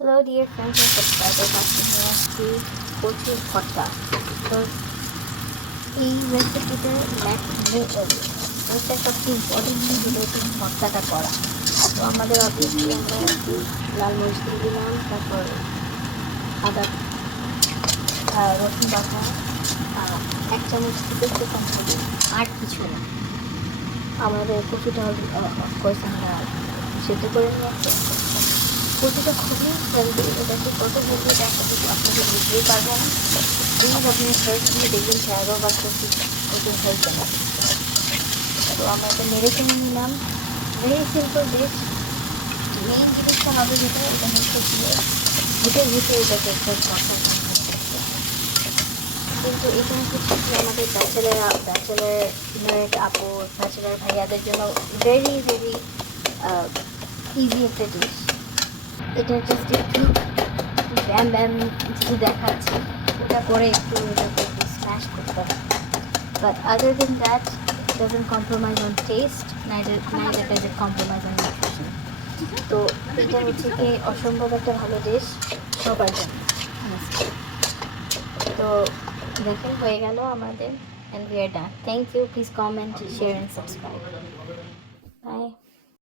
Hello dear friends and subscribers, আজকে নিয়ে আসছি কচুর ভর্তা। তো এই রেসিপিতে এটা সবচেয়ে ইম্পর্টেন্ট হলো হচ্ছে ভর্তাটা করা। তো আমাদের অবভিয়াসলি আমরা একটু লাল মরিচ দিয়ে দিলাম, তারপর আদা রসুন বাটা 1 চামচ থেকে একটু কম করে, আর কিছু না। আমাদের কচুটা অফকোর্স আমরা সেদ্ধ করে নিয়েছি। কচুটা খুবই হেলদি, এটাকে কত হেলদি এটা আপনাকে বুঝতেই পারবো না। প্লিজ আপনি সার্চ দিয়ে দেখবেন জায়গা বা কচু হেলদি না। তো আমরা এটা নেড়ে চেড়ে নিলাম। Very simple dish. মেইন জিনিসটা হবে যেটা, এটা হচ্ছে দিয়ে ঘুটে ঘুটে এটাকে একটা মশলা করতে। কিন্তু এখানে হচ্ছে কি আমাদের ব্যাচেলার আপু, ব্যাচেলার ভাইয়াদের জন্য ভেরি ভেরি ইজি একটা ডিশ। এটা জাস্ট একটু ব্যাম ব্যাম কিছু দেখাচ্ছে, ওটা করে এটাকে একটু স্ম্যাশ করতে হবে। But other than that doesn't compromise on taste, neither does it compromise on nutrition. তো এটা হচ্ছে কি অসম্ভব একটা ভালো ডিশ সবার জন্য। তো দেখেন হয়ে গেল আমাদের, and we are done. Thank you. Please comment, share and subscribe. Bye.